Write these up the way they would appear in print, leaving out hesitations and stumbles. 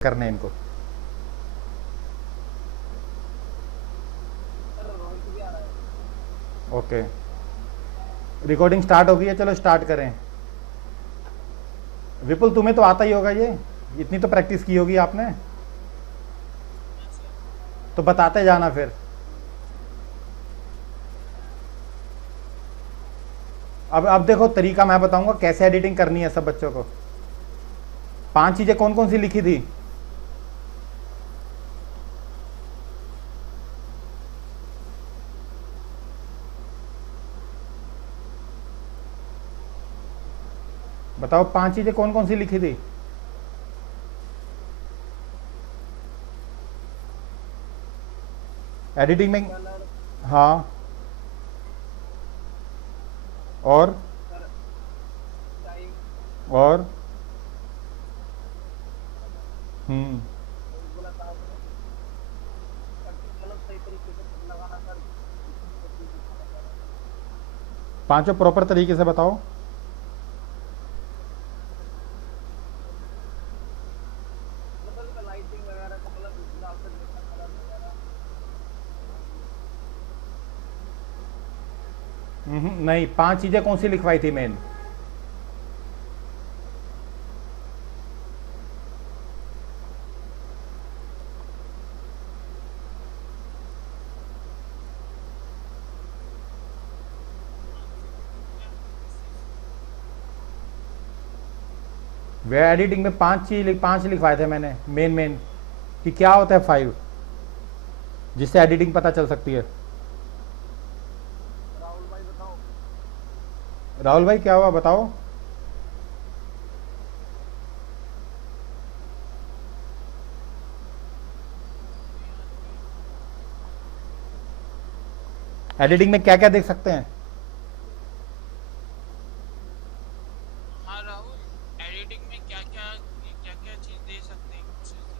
करने हैं इनको। ओके, रिकॉर्डिंग स्टार्ट हो गई है, चलो स्टार्ट करें। विपुल तुम्हें तो आता ही होगा ये, इतनी तो प्रैक्टिस की होगी आपने, तो बताते जाना फिर। अब देखो तरीका मैं बताऊंगा कैसे एडिटिंग करनी है सब बच्चों को। 5 चीजें कौन कौन सी लिखी थी? बताओ 5 चीजें कौन कौन सी लिखी थी? एडिटिंग में। हाँ। और और हम्म। पांचों प्रॉपर तरीके से बताओ। नहीं, 5 चीजें कौन सी लिखवाई थी मेन? वे एडिटिंग में 5 लिखवाए थे मैंने, मेन मेन कि क्या होता है 5, जिससे एडिटिंग पता चल सकती है। राहुल भाई क्या हुआ बताओ। एडिटिंग में क्या क्या देख सकते हैं? हाँ राहुल, एडिटिंग में क्या क्या चीज दे सकते हैं कुछ ऐसा?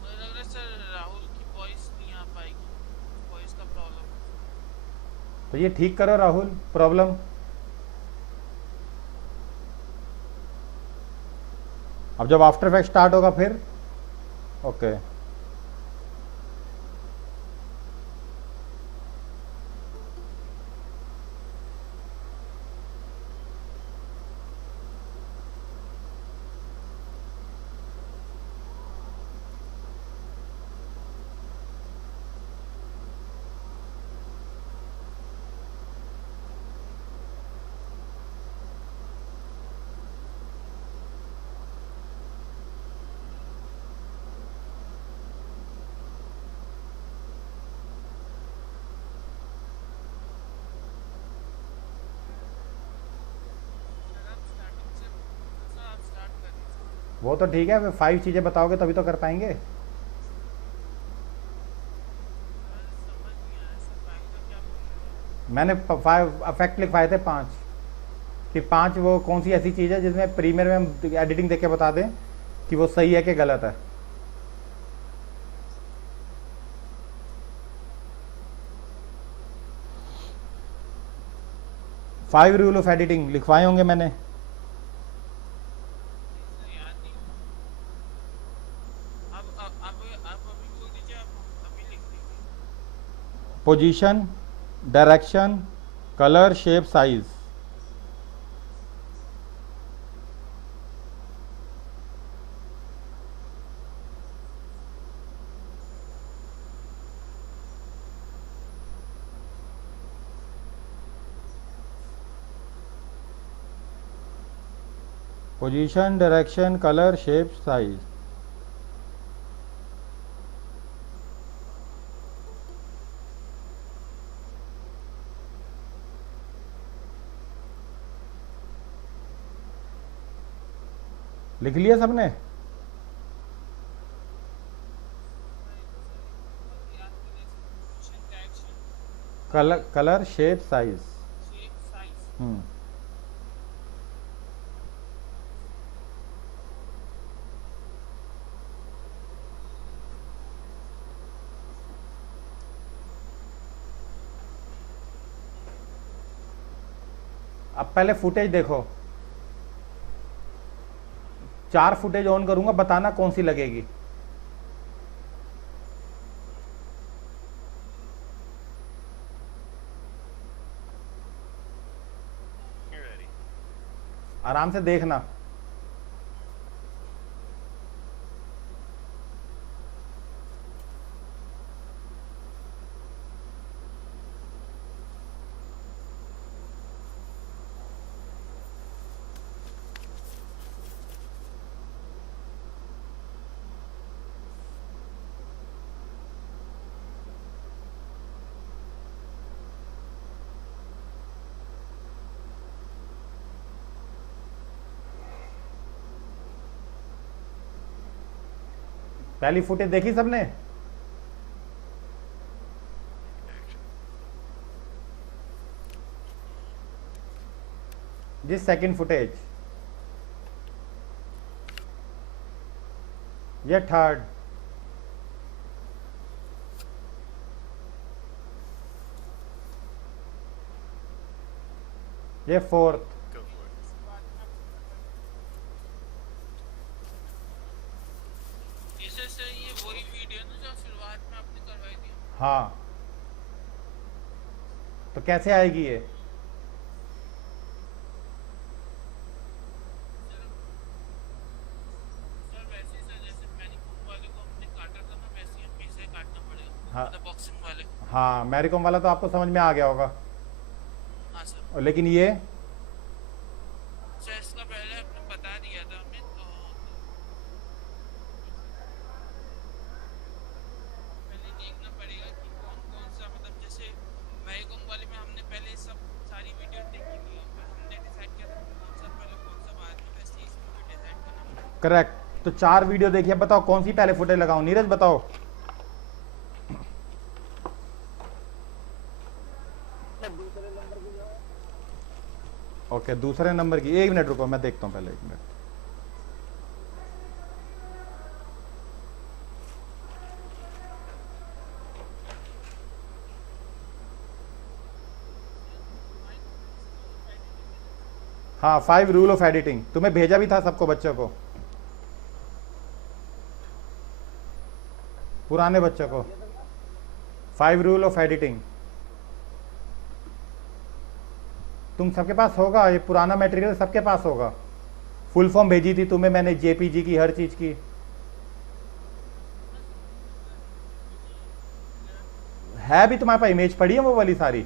मुझे लग रहा है सर राहुल की वॉइस नहीं आ पाएगी, वॉइस का प्रॉब्लम है। तो ये ठीक करो राहुल प्रॉब्लम। अब जब आफ्टर इफेक्ट स्टार्ट होगा फिर। ओके। सर आप स्टार्टिंग से, सर आप स्टार्ट कर दीजिए। वो तो ठीक है, 5 चीजें बताओगे तभी तो कर पाएंगे। सर समझ नहीं आया, सर फाइल का क्या बोल रहे हो आप? मैंने 5 अफेक्ट लिखवाए थे 5, कि 5 वो कौन सी ऐसी चीज़ है जिसमें प्रीमियर में हम एडिटिंग देख के बता दें कि वो सही है कि गलत है। 5 रूल ऑफ एडिटिंग लिखवाए होंगे मैंने। नहीं सर याद नहीं हुआ। आप अभी बोल दीजिए, आप हम अभी लिख लेंगे। Position, direction, colour, shape, size. Position, direction, colour, shape, size. लिख लिया सबने? सर एक सर एक और याद कर दीजिए, position, direction, colour, shape, size. Shape, size. Hmm. अब पहले फुटेज देखो, 4 फुटेज ऑन करूंगा, बताना कौन सी लगेगी। आराम से देखना। पहली फुटेज देखी सबने? जी सेकंड फुटेज, ये थर्ड, ये फोर्थ, इसे सर ये वही वीडियो ना जो शुरुआत में आपने करवाई थी। हाँ। तो कैसे आएगी ये? सर वैसे ही सर जैसे मैनिकॉम वाले को हमने काटा था ना, वैसे ही हमें इसे काटना पड़ेगा। हाँ। मतलब बॉक्सिंग वाले। हाँ, मैरिकॉम वाला तो आपको समझ में आ गया होगा। हाँ सर। और लेकिन ये सर इसका पहले आपने बता दिया था हमें, तो पहले देखना पड़ेगा कि कौन कौन सा, मतलब जैसे मैरिकॉम वाले में हमने पहले सब सारी वीडियो देखी थी, फिर हमने डिसाइड किया था कि कौन सा पहले कौन सा बाद में, वैसे ही इसमें भी डिसाइड करना पड़ेगा। करेक्ट। तो 4 वीडियो देखिए, बताओ कौन सी पहले फुटेज लगाऊं? नीरज बताओ। ओके, दूसरे नंबर की। 1 मिनट रुको, मैं देखता हूं पहले, 1 मिनट। हाँ, 5 रूल ऑफ एडिटिंग तुम्हें भेजा भी था सबको, बच्चों को, पुराने बच्चों को। 5 रूल ऑफ एडिटिंग तुम सबके पास होगा, ये पुराना मटेरियल सबके पास होगा। फुल फॉर्म भेजी थी तुम्हें मैंने, जेपीजी की, हर चीज की। है भी तुम्हारे पास, इमेज पड़ी है वो वाली सारी?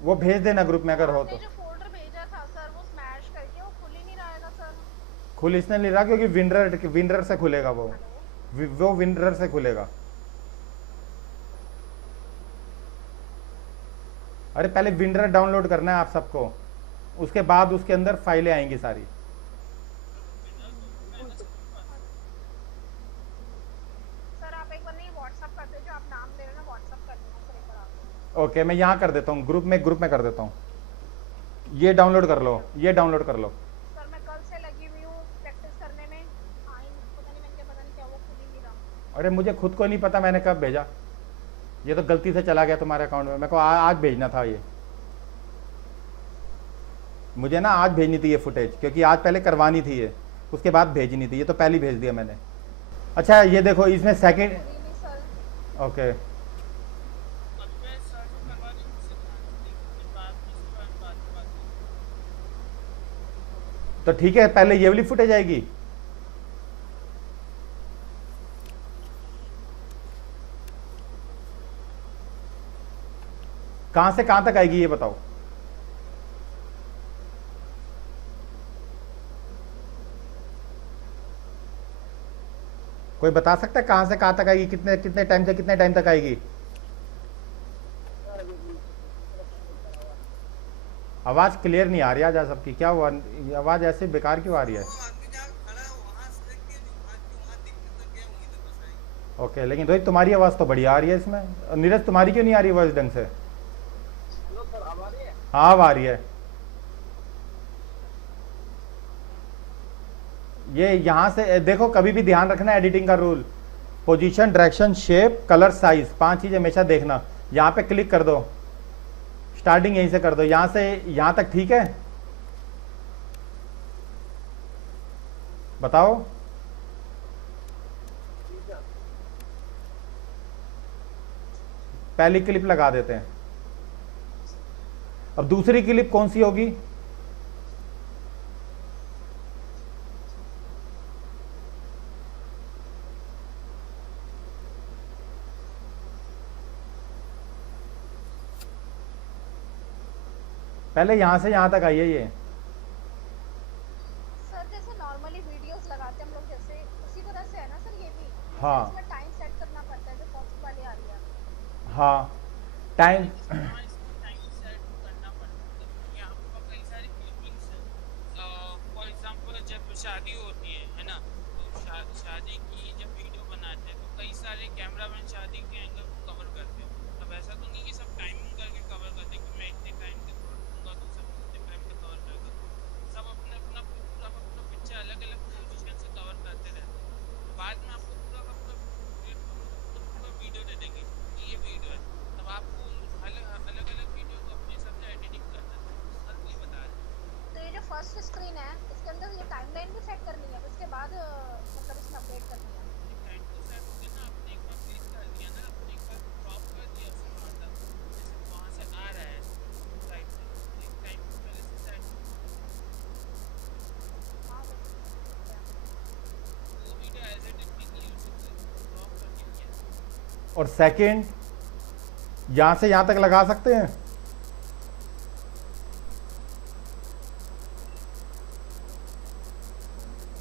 वो भेज देना ग्रुप में अगर हो तो। जो फोल्डर भेजा था सर, वो स्मैश करके वो खुल ही नहीं रहा है सर। खुल इसने नहीं रहा क्योंकि विंडर से खुलेगा वो विंडर से खुलेगा। अरे पहले विंडर डाउनलोड करना है आप सबको, उसके बाद उसके अंदर फाइलें आएंगी सारी। सर आप एक बार नहीं व्हाट्सएप कर दो, जो आप नाम दे रहे हो ना व्हाट्सएप कर देना सर एक बार आप। ओके, मैं यहाँ कर देता हूँ, ग्रुप में कर देता हूँ। ये डाउनलोड कर लो, ये डाउनलोड कर लो। सर मैं कल से लगी हुई हूँ प्रैक्टिस करने में, पता नहीं क्या वो खुद ही नहीं रहा। अरे मुझे खुद को नहीं पता मैंने कब भेजा, ये तो गलती से चला गया तुम्हारे अकाउंट में। मेरे को आज भेजना था ये, मुझे ना आज भेजनी थी ये फुटेज, क्योंकि आज पहले करवानी थी ये, उसके बाद भेजनी थी। ये तो पहले ही भेज दिया मैंने। अच्छा ये देखो, इसमें सेकंड। खुद ही नहीं सर। ओके, अब मैं सर जो करवा रही हूँ उससे देखने बाद में इसके बारे में बात करेंगे। तो ठीक है, पहले ये वाली फुटेज आएगी। कहां से कहां तक आएगी ये बताओ? कोई बता सकता है कहां से कहां तक आएगी? कितने कितने टाइम से कितने टाइम तक आएगी? आवाज क्लियर नहीं आ रही आज सबकी, क्या हुआ? आवाज ऐसे बेकार क्यों आ रही है? ओके, लेकिन रोहित तुम्हारी आवाज तो बढ़िया आ रही है इसमें। नीरज तुम्हारी क्यों नहीं आ रही आवाज ढंग से? हाँ अब आ रही है। ये यहां से देखो, कभी भी ध्यान रखना एडिटिंग का rule, position, direction, shape, colour, size, 5 चीज हमेशा देखना। यहाँ पे क्लिक कर दो, स्टार्टिंग यहीं से कर दो, यहाँ से यहाँ तक ठीक है? बताओ। पहली क्लिप लगा देते हैं। अब दूसरी क्लिप कौन सी होगी? पहले यहां से यहां तक आइए। ये सर जैसे नॉर्मली वीडियोस लगाते हैं हम लोग, जैसे उसी तरह से है ना सर ये भी? हाँ। इसमें टाइम सेट करना पड़ता है जो फर्स्ट वाली आ रही है। हाँ, टाइम। हाँ, इसमें टाइम सेट करना पड़ता है क्योंकि यहाँ पर कई सारी क्लिपिंग्स हैं। फॉर एग्जांपल जब शादी होती है ना, तो शादी की जब वीडियो बनाते हैं तो कई सारे कैमरामैन शादी के एंगल को कवर करते हैं। अब ऐसा तो नहीं कि सब टाइमिंग करके कवर करते हैं कि मैं इतने टाइम तक कवर करूँगा तो सब इतने टाइम तक कवर करेगा। सब अपने अपना पूरा का पूरा पिक्चर अलग अलग पोजीशन से कवर करते रहते हैं। तो बाद में आपको पूरा का पूरा वीडियो दे देंगे कि ये वीडियो है, तब आपको अलग अलग अलग वीडियो को अपने हिसाब से एडिटिंग करना है। सर ये बता रहे हैं। तो ये जो फर्स्ट स्क्रीन है इसके अंदर ये टाइमलाइन भी सेट करनी है, उसके बाद मतलब इसमें अपडेट करनी है। टाइम तो सेट हो गया ना, आपने एक बार क्लिक कर दिया ना, आपने एक बार क्रॉप कर दिया उसको, मतलब जैसे वहाँ से आ रहा है साइड से, एक टाइम तो पहले से सेट हाँ वो ठीक है। वो वीडियो एज इट इज नहीं यूज सकते, क्रॉप करके किया। और सेकंड यहां से यहां तक लगा सकते हैं।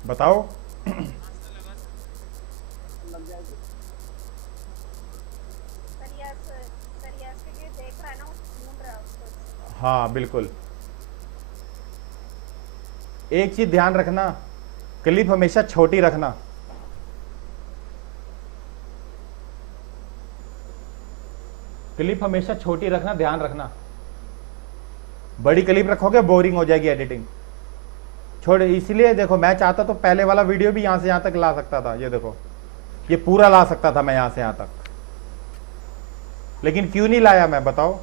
बताओ। हाँ सर लगा सकते सर यस के लिए देख रहा है ना, ढूंढ रहा है उसको। हाँ बिल्कुल। एक चीज ध्यान रखना, क्लिप हमेशा छोटी रखना। क्लिप हमेशा छोटी रखना, ध्यान रखना। बड़ी क्लिप रखोगे बोरिंग हो जाएगी एडिटिंग। छोड़, इसलिए देखो मैं चाहता तो पहले वाला वीडियो भी यहां से यहां तक ला सकता था। ये देखो, ये पूरा ला सकता था मैं यहां से यहां तक, लेकिन क्यों नहीं लाया मैं? बताओ,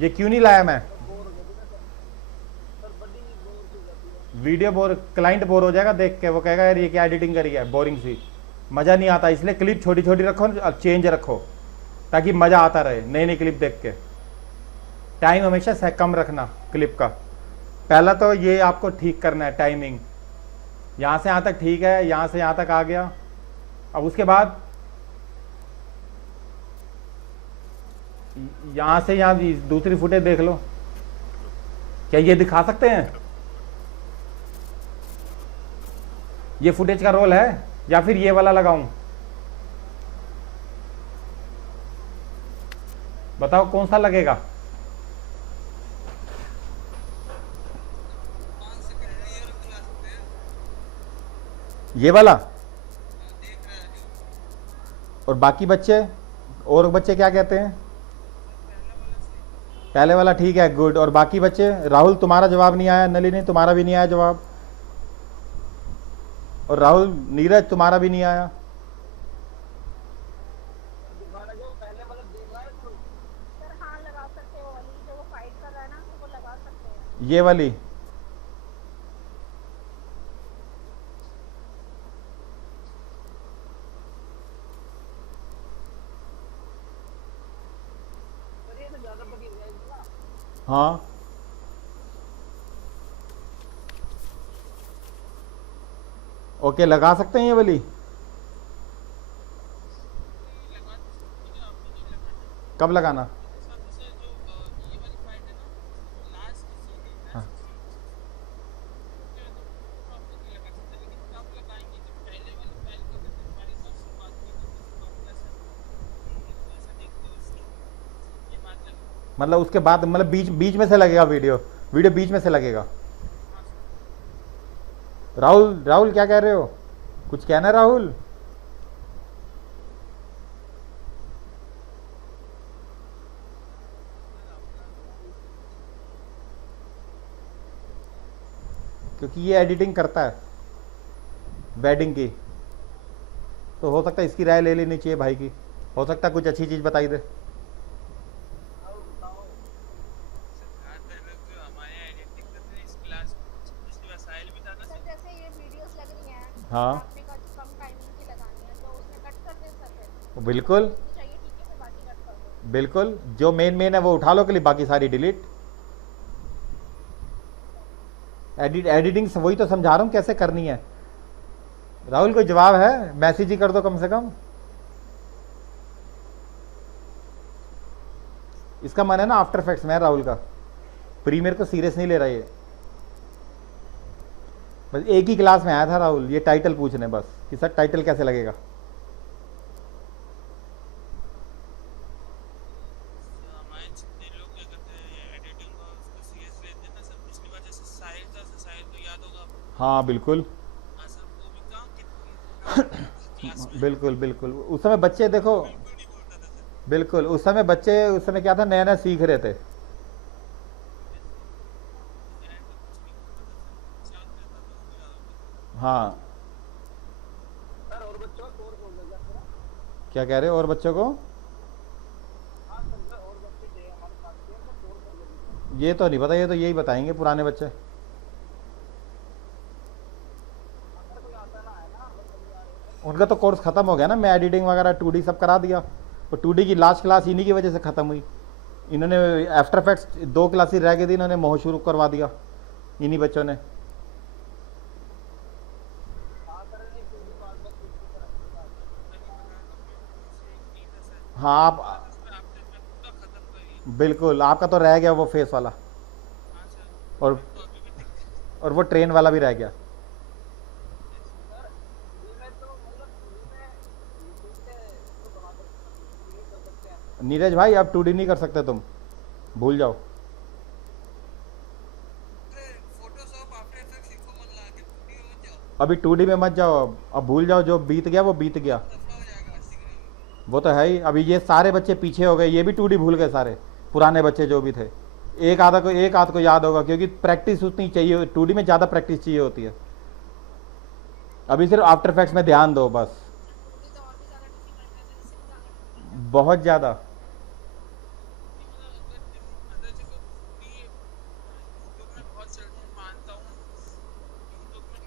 ये क्यों नहीं लाया मैं? वीडियो बोर, क्लाइंट बोर हो जाएगा देख के, वो कहेगा यार ये क्या एडिटिंग करी है, बोरिंग सी, मजा नहीं आता। इसलिए क्लिप छोटी छोटी रखो और चेंज रखो ताकि मजा आता रहे नई नई क्लिप देख के। टाइम हमेशा कम रखना क्लिप का। पहला तो ये आपको ठीक करना है, टाइमिंग यहां से यहां तक ठीक है, यहां से यहां तक आ गया। अब उसके बाद यहां से यहां दूसरी फुटेज देख लो, क्या ये दिखा सकते हैं? ये फुटेज का रोल है या फिर ये वाला लगाऊं? बताओ कौन सा लगेगा? ये वाला? और बाकी बच्चे, और बच्चे क्या कहते हैं? पहले वाला ठीक है, गुड। और बाकी बच्चे? राहुल तुम्हारा जवाब नहीं आया, नलिनी तुम्हारा भी नहीं आया जवाब, और राहुल, नीरज तुम्हारा भी नहीं आया। सर हाँ लगा सकते हैं, वो वाली जो वो फाइट कर रहा है ना, तो वो लगा सकते हैं। ये वाली? हाँ ओके, लगा सकते हैं ये वाली? कब लगाना? सबसे जो ये वाली फाइट है ना, लास्ट सीन है, हाँ। लास्ट सीन क्रॉप करके लगा सकते हैं, लेकिन कब लगाएंगे जब पहले वाली फाइल को जब हमारी बात शुरुआत हुई थी तो प्लस है, ऐसा देखते हो सीन ये बात लगी। मतलब उसके बाद, मतलब बीच बीच में से लगेगा वीडियो बीच में से लगेगा? राहुल, राहुल क्या कह रहे हो? कुछ कहना है राहुल? क्योंकि ये एडिटिंग करता है वेडिंग की। तो हो सकता है इसकी राय ले लेनी चाहिए भाई की, हो सकता है कुछ अच्छी चीज़ बताई दे। यार पहले तो हमारे एडिटिंग करते थे इस क्लास पिछली बार साहिल भी था ना सर जैसे ये वीडियोस लग रही हैं, हाँ आपने कम टाइमिंग की लगानी है तो उसमें कट कर दें सर फिर। बिल्कुल तो चाहिए ठीक है, फिर बाकी कट कर दो। बिल्कुल, जो मेन मेन है वो उठा लो क्लिप, बाकी सारी डिलीट। एडिटिंग से वही तो समझा रहा हूँ कैसे करनी है। राहुल कोई जवाब है? मैसेज ही कर दो कम से कम। इसका मन है ना आफ्टर इफेक्ट्स में, राहुल का प्रीमियर को सीरियस नहीं ले रहा ये। बस एक ही क्लास में आया था राहुल ये टाइटल पूछने, बस कि सर टाइटल कैसे लगेगा। तो हमारे जितने लोग क्या करते हैं एडिटिंग को उसको सीरियस लेते हैं ना सर। पिछली बार जैसे साहिल था, सर साहिल को याद होगा आपको। हाँ बिल्कुल हाँ सर, वो भी कहाँ क्लास में बिल्कुल बिल्कुल, उस समय बच्चे देखो, बिल्कुल नहीं बोलता था सर। बिल्कुल उस समय बच्चे, उस समय क्या था, नया नया सीख रहे थे। डिजाइन तो कुछ नहीं बोलता था सर, याद रहता था वो याद होता था। हाँ सर और बच्चों को और बोल देगा सर। क्या कह रहे हो और बच्चों को? हाँ सर और बच्चे थे हमारे साथ के, सर और कर लेंगे। ये तो नहीं पता, ये तो यही बताएंगे पुराने बच्चे। सर कोई आता ना है ना, बस अभी आ रहे हैं। उनका तो कोर्स खत्म हो गया ना, मैं एडिटिंग वगैरह 2D सब करा दिया, और 2D की लास्ट क्लास इन्हीं की वजह से खत्म हुई। इन्होंने आफ्टर इफेक्ट्स 2 क्लासेस रह गई थी, इन्होंने मोह शुरू करवा दिया इन्हीं बच्चों ने। हाँ सर नहीं फिर भी बात बस कुछ भी कराएंगे सर। तभी बताया था मैं से एक नहीं था सर। हाँ आप उसमें आफ्टर इफेक्ट पूरा खत्म कर दिया। बिल्कुल, आपका तो रह गया वो फेस वाला, हाँ सर, और तो अभी भी दिक्कत है। और वो ट्रेन वाला भी रह गया। सर ये मैं तो मतलब ये मैं यूट्यूब पे तो बना सकते ये कर सकते हैं। नीरज भाई अब 2D नहीं कर सकते तुम, भूल जाओ। अरे फोटोशॉप आफ्टर इफेक्ट्स सीखो, मन लगा के 2D में मत जाओ, अभी 2D में मत जाओ, अब भूल जाओ, जो बीत गया वो बीत गया। लफड़ा हो जाएगा सीखने में। वो तो है ही, अभी ये सारे बच्चे पीछे हो गए, ये भी 2D भूल गए सारे, पुराने बच्चे जो भी थे। एक आध को याद होगा, क्योंकि प्रैक्टिस उतनी चाहिए, 2D में ज़्यादा प्रैक्टिस चाहिए होती है। अभी सिर्फ आफ्टर इफेक्ट्स में ध्यान दो बस, बहुत ज़्यादा। अगर देखो 2D यूट्यूब में बहुत चलती है, मानता हूँ यूट्यूब में एक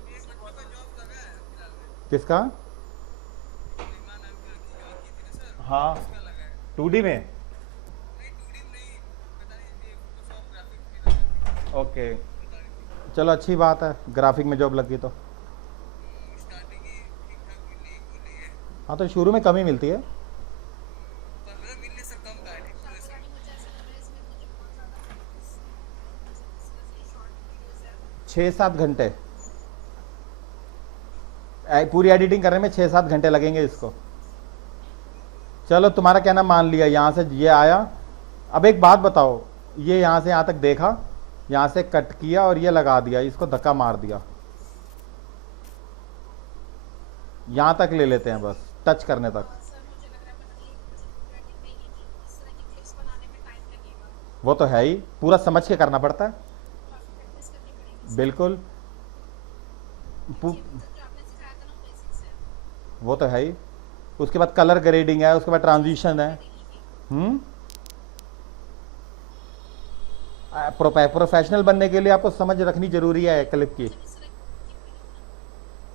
बहुत जॉब लगा है फिलहाल में। किसका? रीमा नाम की लड़की जॉब की थी ना सर, हाँ उसका लगा है। 2D में। नहीं 2D में नहीं, पता नहीं ये फोटोशॉप ग्राफिक्स भी लगा थी, ओके बता रही थी। चलो अच्छी बात है, ग्राफिक में जॉब लगी तो। स्टार्टिंग ही ठीक ठाक मिली मिली है, हाँ तो शुरू में कम ही मिलती है। 15 मिलने से कम था एक्चुअली सर। 6-7 घंटे पूरी एडिटिंग करने में 6-7 घंटे लगेंगे इसको। चलो तुम्हारा कहना मान लिया, यहाँ से ये आया। अब एक बात बताओ, ये यहाँ से यहाँ तक देखा, यहाँ से कट किया और ये लगा दिया, इसको धक्का मार दिया, यहाँ तक ले लेते हैं बस, टच करने तक। वो तो है ही, पूरा समझ के करना पड़ता है। बिल्कुल वो तो है ही। उसके बाद कलर ग्रेडिंग है, उसके बाद ट्रांजिशन है। प्रोफेशनल बनने के लिए आपको समझ रखनी जरूरी है क्लिप की।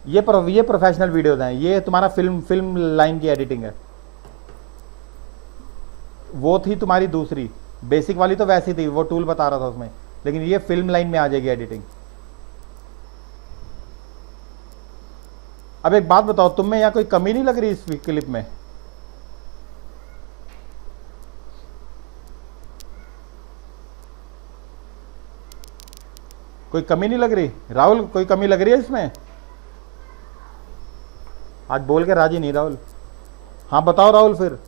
ये प्रोफेशनल वीडियोस हैं, ये तुम्हारा फिल्म लाइन की एडिटिंग है। वो थी तुम्हारी दूसरी, बेसिक वाली तो वैसी थी, वो टूल बता रहा था उसमें, लेकिन ये फिल्म लाइन में आ जाएगी एडिटिंग। अब एक बात बताओ, तुम में यहाँ कोई कमी नहीं लग रही इस क्लिप में? कोई कमी नहीं लग रही? राहुल कोई कमी लग रही है इसमें? आज बोल के राजी नहीं राहुल। हाँ बताओ राहुल फिर।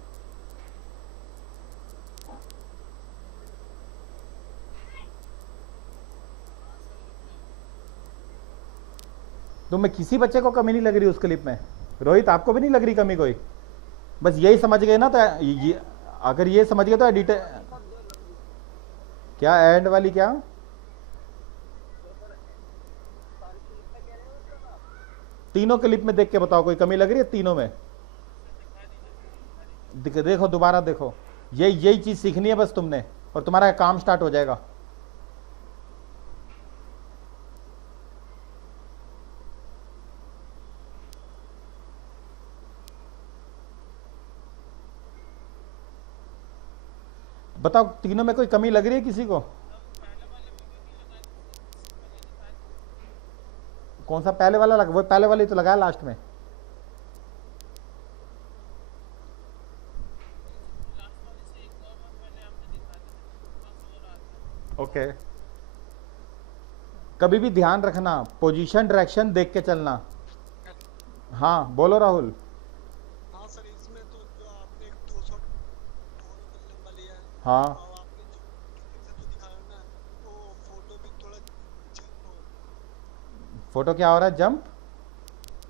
तुम्हें किसी बच्चे को कमी नहीं लग रही उस क्लिप में? रोहित आपको भी नहीं लग रही कमी कोई? बस यही समझ गए ना, तो ये अगर ये समझ गए तो एडिटर क्या एंड वाली क्या तीनों क्लिप में देख के बताओ, कोई कमी लग रही है तीनों में? देखो दोबारा देखो, यही चीज़ सीखनी है बस तुमने, और तुम्हारा काम स्टार्ट हो जाएगा। बताओ तीनों में कोई कमी लग रही है किसी को? कौन सा पहले वाला लगा? वो पहले वाली तो लगाया लास्ट में। ओके, कभी भी ध्यान रखना पोजीशन डायरेक्शन देख के चलना। हाँ बोलो राहुल। हाँ सर, इसमें तो जो आपने 200 लंबा लिया है, हाँ और आपने जो पिक्चर जो दिखाया ना, वो फोटो भी थोड़ा जंप हो, फोटो क्या हो रहा है? जंप?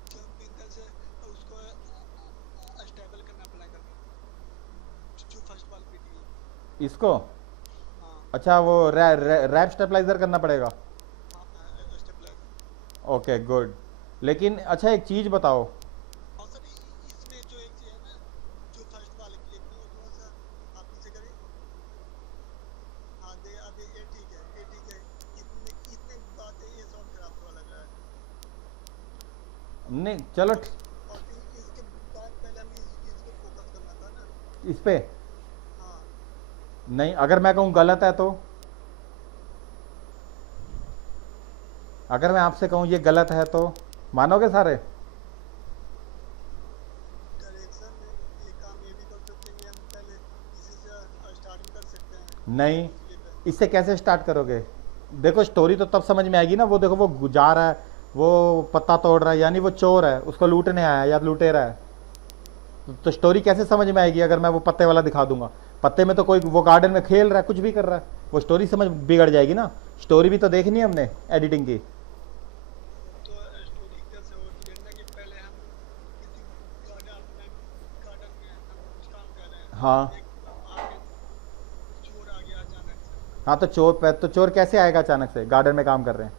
जंप इधर से उसको स्टेबल करना अप्लाई करना, जो फर्स्ट वाल पे की। इसको? हाँ अच्छा, वो रैप स्टेबलाइजर करना पड़ेगा। हाँ, स्टेबलाइजर। Okay good. लेकिन अच्छा एक चीज़ बताओ, और सर इसमें जो एक चीज है ना, जो फर्स्ट वाले क्लिक में वो थोड़ा सा आप पीछे करिए। हाँ दे, अभी ये ठीक है, ये ठीक है। इतने बातें ये सॉफ्ट खराब थोड़ा लग रहा है। नहीं चलो और इसके बाद पहले हमें इस पे फोकस करना था ना। इस पे हाँ नहीं, अगर मैं कहूँ गलत है तो? अगर मैं आपसे कहूँ ये गलत है तो मानोगे सारे? डायरेक्शन में ये काम ये भी कर सकते हैं, हम पहले इसी से स्टार्टिंग कर सकते हैं। नहीं, इसलिए मैं इससे कैसे स्टार्ट करोगे? देखो स्टोरी तो तब समझ में आएगी ना। वो देखो वो जा रहा है, वो पत्ता तोड़ रहा है, यानी वो चोर है, उसको लूटने आया है या लुटेरा है। तो स्टोरी कैसे समझ में आएगी अगर मैं वो पत्ते वाला दिखा दूंगा? पत्ते में तो कोई वो गार्डन में खेल रहा है, कुछ भी कर रहा है, वो स्टोरी समझ बिगड़ जाएगी ना। स्टोरी भी तो देखनी है हमने एडिटिंग की। तो स्टोरी कैसे होती है ना कि पहले हम किसी गार्डन में हम कुछ काम कर रहे हैं, हाँ एक आगे चोर आ गया अचानक से। हाँ, तो चोर कैसे आएगा अचानक से? गार्डन में काम कर रहे हैं।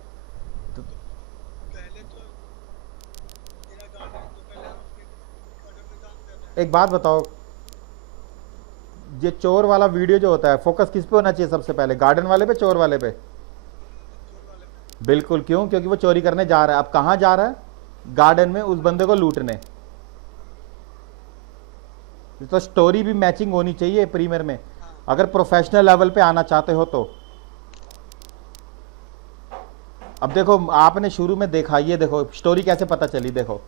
पहले तो मेरा गार्डन है, तो पहले हम अपने गार्डन में काम कर रहे हैं। एक बात बताओ, ये चोर वाला वीडियो जो होता है फोकस किस पे होना चाहिए सबसे पहले? गार्डन वाले पे, चोर वाले पे? चोर वाले में। बिल्कुल। क्यों? क्योंकि वो चोरी करने जा रहा है। अब कहाँ जा रहा है? गार्डन में उस बंदे को लूटने। तो स्टोरी भी मैचिंग होनी चाहिए प्रीमियर में, अगर प्रोफेशनल लेवल पे आना चाहते हो तो। अब देखो आपने शुरू में देखा, ये देखो स्टोरी कैसे पता चली। देखो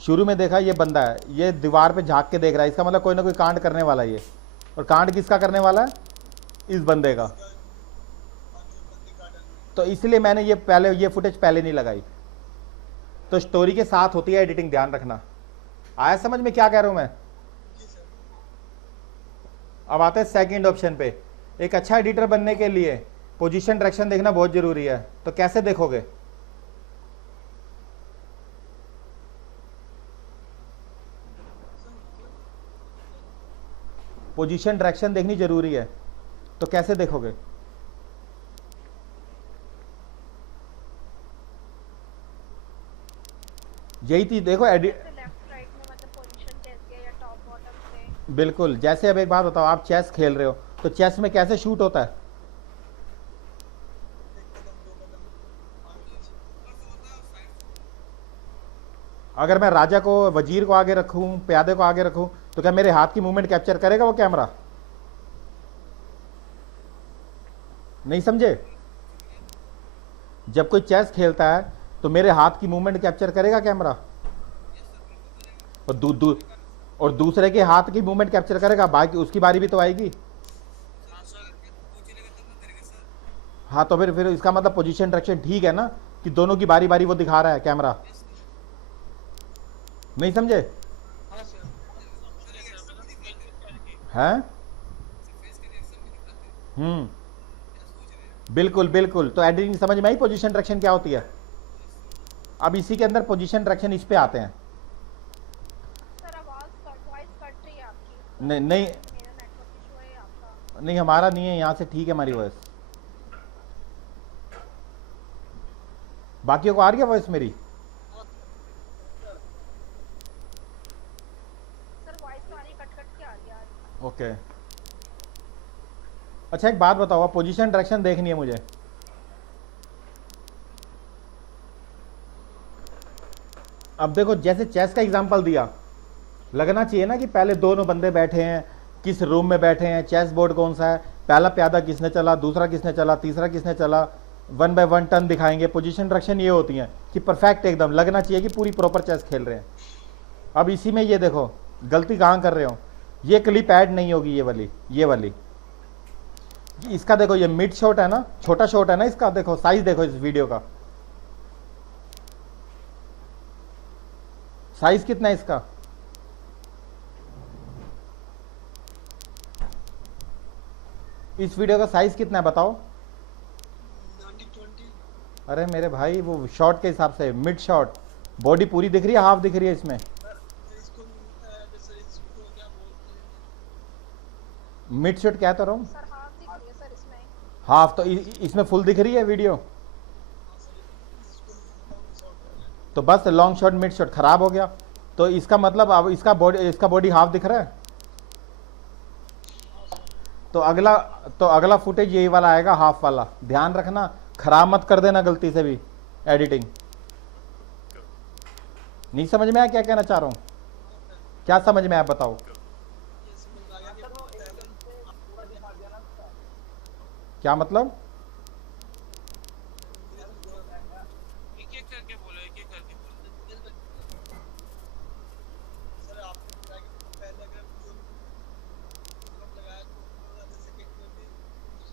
शुरू में देखा ये बंदा है, ये दीवार पे झांक के देख रहा है, इसका मतलब कोई ना कोई कांड करने वाला है ये। और कांड किसका करने वाला है? इस बंदे का। तो इसलिए मैंने ये फुटेज पहले नहीं लगाई। तो स्टोरी के साथ होती है एडिटिंग, ध्यान रखना। आया समझ में क्या कह रहा हूं मैं? अब आते हैं सेकंड ऑप्शन पे। एक अच्छा एडिटर बनने के लिए पोजीशन डायरेक्शन देखना बहुत जरूरी है। तो कैसे देखोगे? पोजीशन डायरेक्शन देखनी जरूरी है, तो कैसे देखोगे? यही थी देखो एडिट। लेफ्ट राइट में मतलब पोजीशन कैसी है, या टॉप बॉटम से? बिल्कुल। जैसे अब एक बात बताओ, आप चेस खेल रहे हो तो चेस में कैसे शूट होता है? अगर मैं राजा को, वजीर को आगे रखूं, प्यादे को आगे रखूं, तो क्या मेरे हाथ की मूवमेंट कैप्चर करेगा वो कैमरा? नहीं समझे? जब कोई चेस खेलता है तो मेरे हाथ की मूवमेंट कैप्चर करेगा कैमरा, और और दूसरे के हाथ की मूवमेंट कैप्चर करेगा, बाकी उसकी बारी भी तो आएगी। हाँ, तो फिर इसका मतलब पोजीशन डायरेक्शन ठीक है ना, कि दोनों की बारी बारी वो दिखा रहा है कैमरा। नहीं समझे? हाँ सर, हैं? बिल्कुल बिल्कुल। तो एडिटिंग समझ में आई पोजीशन डायरेक्शन क्या होती है? अब इसी के अंदर पोजीशन डायरेक्शन इस पे आते हैं। सर वॉइस कट रही है आपकी। नहीं मेरा नेटवर्क इशू है या आपका? नहीं, हमारा नहीं है, यहाँ से ठीक है हमारी वॉइस। बाकियों को आ रही है वॉइस मेरी? सर वॉइस तो आ रही, कट कट के आ रही है आज। ओके। अच्छा एक बात बताओ, पोजीशन डायरेक्शन देखनी है मुझे। अब देखो जैसे चेस का एग्जांपल दिया, लगना चाहिए ना कि पहले दोनों बंदे बैठे हैं, किस रूम में बैठे हैं, चेस बोर्ड कौन सा है, पहला प्यादा किसने चला, दूसरा किसने चला, तीसरा किसने चला, 1 बाय 1 टर्न दिखाएंगे। पोजीशन डायरेक्शन ये होती है कि परफेक्ट एकदम लगना चाहिए कि पूरी प्रॉपर चेस खेल रहे हैं। अब इसी में ये देखो गलती कहाँ कर रहे हो, ये क्लिप ऐड नहीं होगी, ये वाली इसका देखो, ये मिड शॉट है ना, छोटा शॉट है ना इसका, देखो साइज देखो इस वीडियो का, साइज कितना है इसका, इस वीडियो का साइज कितना है बताओ। 1920 अरे मेरे भाई वो शॉट के हिसाब से मिड शॉट, बॉडी पूरी दिख रही है, हाफ दिख रही है इसमें। इसको जैसे इसको क्या बोलते हैं? मिड शॉट क्या तो रहा हूँ, सर हाफ दिख रही है सर इसमें। हाफ तो इसमें फुल दिख रही है वीडियो। हाँ सर, इसको लॉन्ग शॉट बोलते हैं। तो बस लॉन्ग शॉट मिड शॉट खराब हो गया, तो इसका मतलब अब इसका बॉडी हाफ दिख रहा है। तो अगला फुटेज यही वाला आएगा, हाफ वाला, ध्यान रखना, खराब मत कर देना गलती से भी एडिटिंग। नहीं समझ में आया क्या कहना चाह रहा हूँ, क्या समझ में आया बताओ। ये समझ में आ गया कि सर वो पहले एकदम से पूरा दिखा दिया ना उसका। क्या मतलब, एक एक करके बोलो, एक एक करके बोलो। सर आपने बताया कि पहले अगर जो शॉट लगाया तो आधे सेकंड में भी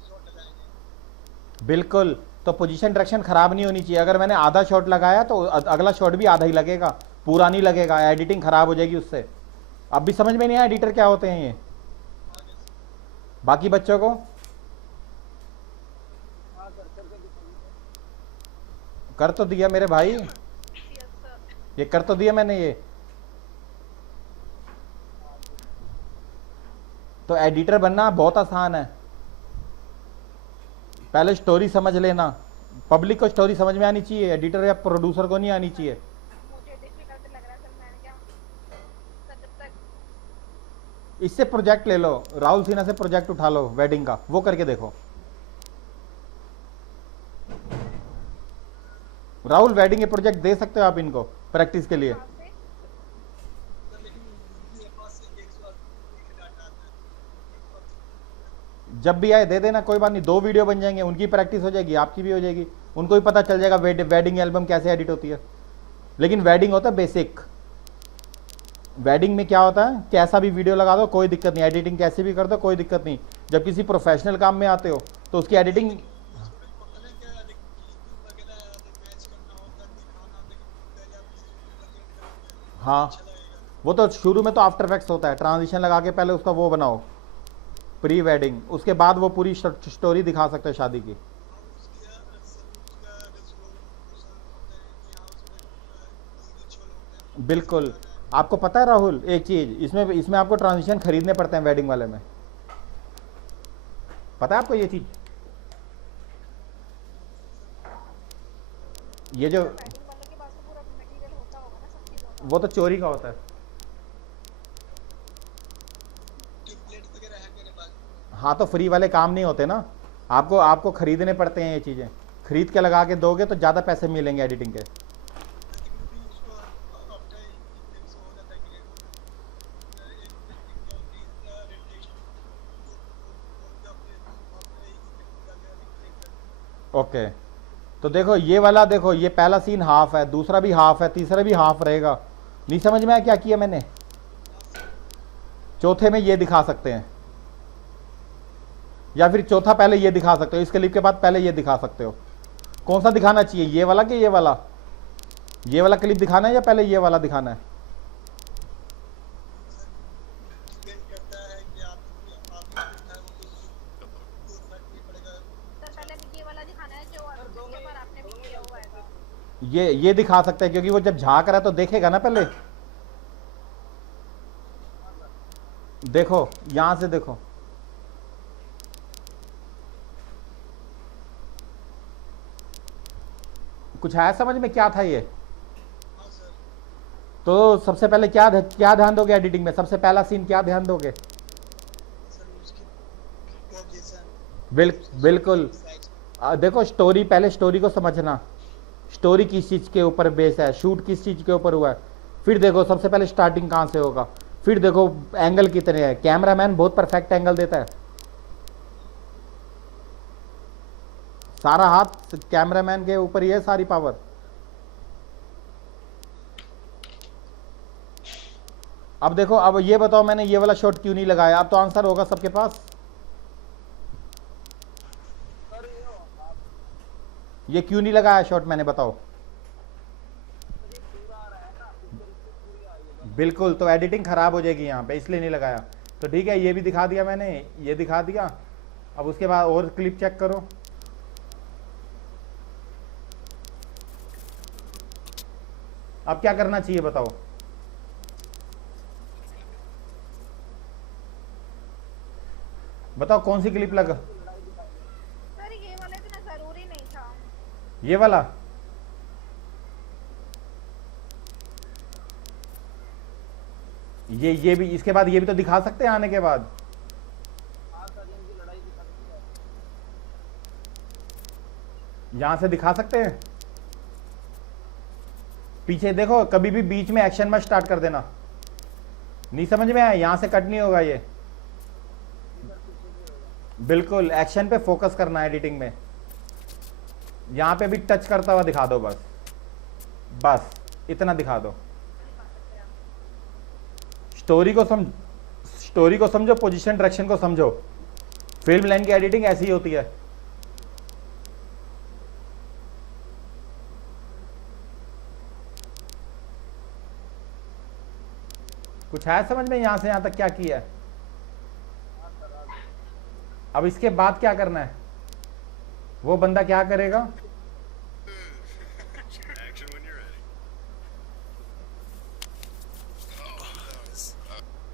शॉट लगाएंगे। बिल्कुल। तो पोजीशन डायरेक्शन खराब नहीं होनी चाहिए। अगर मैंने आधा शॉट लगाया तो अगला शॉट भी आधा ही लगेगा, पूरा नहीं लगेगा, एडिटिंग खराब हो जाएगी उससे। अब भी समझ में नहीं आया एडिटर क्या होते हैं ये, बाकी बच्चों को हाँ सर, करके दिखाइए। कर तो दिया मेरे भाई, यस सर। ये कर तो दिया मैंने ये। तो एडिटर बनना बहुत आसान है, पहले स्टोरी समझ लेना। पब्लिक को स्टोरी समझ में आनी चाहिए, एडिटर या प्रोड्यूसर को नहीं आनी चाहिए। मुझे डिफिकल्ट लग रहा है सर, मैंने क्या सर जब तक इससे प्रोजेक्ट ले लो, राहुल सिन्हा से प्रोजेक्ट उठा लो वेडिंग का, वो करके देखो। राहुल वेडिंग के प्रोजेक्ट दे सकते हो आप इनको प्रैक्टिस के लिए। हाथ से सर लेकिन मेरे पास 180 डाटा आता है। जब भी आए दे देना, कोई बात नहीं, 2 वीडियो बन जाएंगे, उनकी प्रैक्टिस हो जाएगी, आपकी भी हो जाएगी, उनको भी पता चल जाएगा वेडिंग एल्बम कैसे एडिट होती है। लेकिन वेडिंग होता है बेसिक, वेडिंग में क्या होता है, कैसा भी वीडियो लगा दो कोई दिक्कत नहीं, एडिटिंग कैसे भी कर दो कोई दिक्कत नहीं। जब किसी प्रोफेशनल काम में आते हो तो उसकी एडिटिंग, उसमें पता नहीं क्या क्लिपिंग वगैरह मैच करना होता है, दिखाना, लेकिन पहले आप करोगे हाँ अच्छा लगेगा। वो तो शुरू में तो आफ्टर इफेक्ट्स होता है, ट्रांजिशन लगा के पहले उसका वो बनाओ प्री वेडिंग, उसके बाद वो पूरी स्टोरी दिखा सकते हैं शादी की। और उसकी उसका रिचुअल होता है कि हाँ उसमें रिचुअल होते हैं। बिल्कुल। आपको पता है राहुल एक चीज, इसमें आपको ट्रांजिशन खरीदने पड़ते हैं वेडिंग वाले में, पता है आपको ये चीज, ये जो वेडिंग वाले के पास तो पूरा मटेरियल होता होगा ना सब चीज़ों का। वो तो चोरी का होता है। टेम्पलेट वगैरह है मेरे पास। हाँ तो फ्री वाले काम नहीं होते ना, आपको खरीदने पड़ते हैं ये चीज़ें, खरीद के लगा के दोगे तो ज़्यादा पैसे मिलेंगे एडिटिंग के। लेकिन फिर उसको आफ्टर एक से हो जाता है कि एक ओके। तो देखो ये वाला, देखो ये पहला सीन हाफ है, दूसरा भी हाफ है, तीसरा भी हाफ रहेगा। नहीं समझ में आया क्या किया मैंने, चौथे में ये दिखा सकते हैं, या फिर चौथा पहले ये दिखा सकते हो, इस क्लिप के बाद पहले ये दिखा सकते हो। कौन सा दिखाना चाहिए, ये वाला कि ये वाला, ये वाला क्लिप दिखाना है या पहले ये वाला दिखाना है। डिपेंड करता है कि आपने लिखा है वो कोई फर्क नहीं पड़ेगा। सर पहले भी ये वाला दिखाना है जो जिसके ऊपर आपने भी किया हुआ है। ये दिखा सकते हैं, क्योंकि वो जब झांक रहा है तो देखेगा ना पहले। देखो यहां से देखो, कुछ आया समझ में क्या था ये। हाँ सर। तो सबसे पहले क्या ध्यान दोगे एडिटिंग में, सबसे पहला सीन क्या ध्यान दोगे, बिल्कुल। देखो स्टोरी, पहले स्टोरी को समझना, स्टोरी किस चीज़ के ऊपर बेस है, शूट किस चीज़ के ऊपर हुआ है। फिर देखो सबसे पहले स्टार्टिंग कहाँ से होगा, फिर देखो एंगल कितने हैं। कैमरामैन बहुत परफेक्ट एंगल देता है, सारा हाथ कैमरामैन के ऊपर ही है, सारी पावर। अब देखो, अब ये बताओ मैंने ये वाला शॉट क्यों नहीं लगाया, अब तो आंसर होगा सबके पास। सर ये आप ये क्यों नहीं लगाया शॉट मैंने, बताओ। सर ये पूरा आ रहा है ना, पिक्चर इसकी पूरी आ रही है बस। बिल्कुल, तो एडिटिंग खराब हो जाएगी यहाँ पे, इसलिए नहीं लगाया। तो ठीक है, ये भी दिखा दिया मैंने, ये दिखा दिया। अब उसके बाद और क्लिप चेक करो। अब क्या करना चाहिए बताओ। बताओ कौन सी क्लिप लगा। सर ये वाला इतना जरूरी नहीं था। ये वाला, ये भी, इसके बाद ये भी तो दिखा सकते हैं आने के बाद। हाँ सर इनकी लड़ाई दिखा सकती है। यहां से दिखा सकते हैं। पीछे देखो, कभी भी बीच में एक्शन मत स्टार्ट कर देना। नहीं समझ में आया, यहां से कट नहीं होगा ये। बिल्कुल एक्शन पे फोकस करना है एडिटिंग में। यहां पे भी टच करता हुआ दिखा दो, बस बस इतना दिखा दो। स्टोरी को समझो, पोजीशन डायरेक्शन को समझो। फिल्म लाइन की एडिटिंग ऐसी ही होती है। कुछ है समझ में, यहां से यहां तक क्या किया है। अब इसके बाद क्या करना है, वो बंदा क्या करेगा।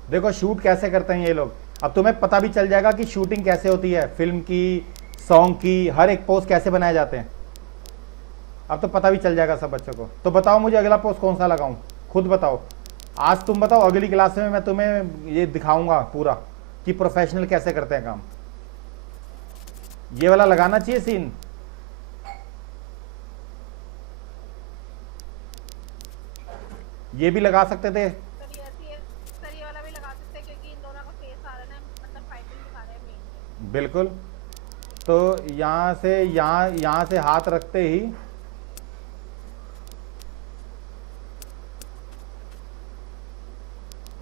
देखो शूट कैसे करते हैं ये लोग। अब तुम्हें पता भी चल जाएगा कि शूटिंग कैसे होती है, फिल्म की, सॉन्ग की, हर एक पोज कैसे बनाए जाते हैं। अब तो पता भी चल जाएगा सब बच्चों को। तो बताओ मुझे अगला पोज कौन सा लगाऊं, खुद बताओ। आज तुम बताओ, अगली क्लास में मैं तुम्हें ये दिखाऊंगा पूरा कि प्रोफेशनल कैसे करते हैं काम। ये वाला लगाना चाहिए सीन। ये भी लगा सकते थे। सर ये वाला भी लगा सकते हैं क्योंकि इन दोनों का फेस आ रहा है ना, मतलब फाइटिंग दिखा रहे हैं मेन। बिल्कुल। तो यहाँ से हाथ रखते ही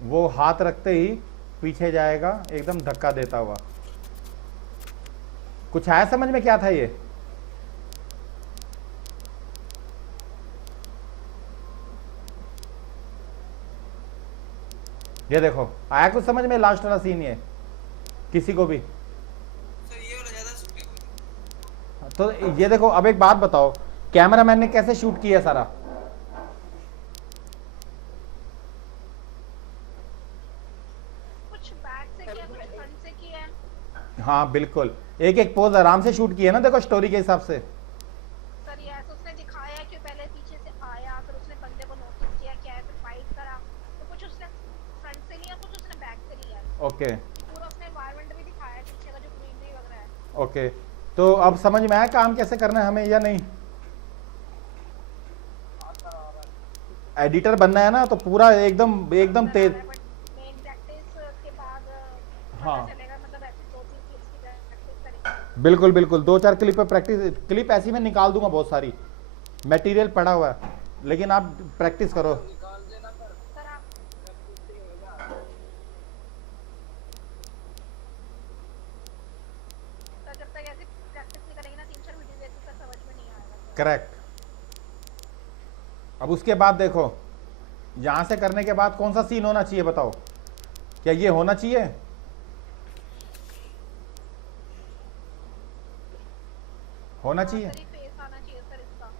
वो हाथ रखते ही पीछे जाएगा एकदम धक्का देता हुआ। कुछ आया समझ में क्या था ये। ये देखो आया कुछ समझ में, लास्ट वाला सीन ये किसी को भी। सर ये वाला ज्यादा शूटिंग होती तो ये देखो, अब एक बात बताओ, कैमरामैन ने कैसे शूट किया सारा। कुछ बैक से किया, कुछ फ्रंट से किया है। हाँ बिल्कुल, एक एक पोज आराम से शूट किया ना, देखो स्टोरी के हिसाब से। सर ये ऐसे उसने दिखाया कि पहले पीछे से आया, फिर उसने बंदे को नोटिस किया क्या है, फिर फाइट करा। तो कुछ उसने फ्रंट से लिया, कुछ उसने बैक से लिया। ओके पूरा उसने एनवायरनमेंट भी दिखाया है, पीछे का जो ग्रीनरी वगैरह है। ओके, तो अब समझ में आया काम कैसे करना है हमें या नहीं। एडिटर बनना है ना, तो पूरा एकदम तेज। मेन प्रैक्टिस के बाद हाँ। पता चलेगा, मतलब ऐसे 2-3 क्लिप्स की प्रैक्टिस करेंगे। बिल्कुल बिल्कुल, 2-4 क्लिप पे प्रैक्टिस, क्लिप ऐसी मैं निकाल दूंगा बहुत सारी, मटेरियल पड़ा हुआ है, लेकिन आप प्रैक्टिस करो। निकाल देना सर, सर आप प्रैक्टिस से ही होगा। सर जब तक ऐसे प्रैक्टिस नहीं करेंगे ना 3-4 वीडियो जैसे, सर समझ में नहीं आएगा। करेक्ट। अब उसके बाद देखो, यहां से करने के बाद कौन सा सीन होना चाहिए बताओ। क्या ये होना चाहिए, होना चाहिए। सर ये फेस आना चाहिए सर इसका।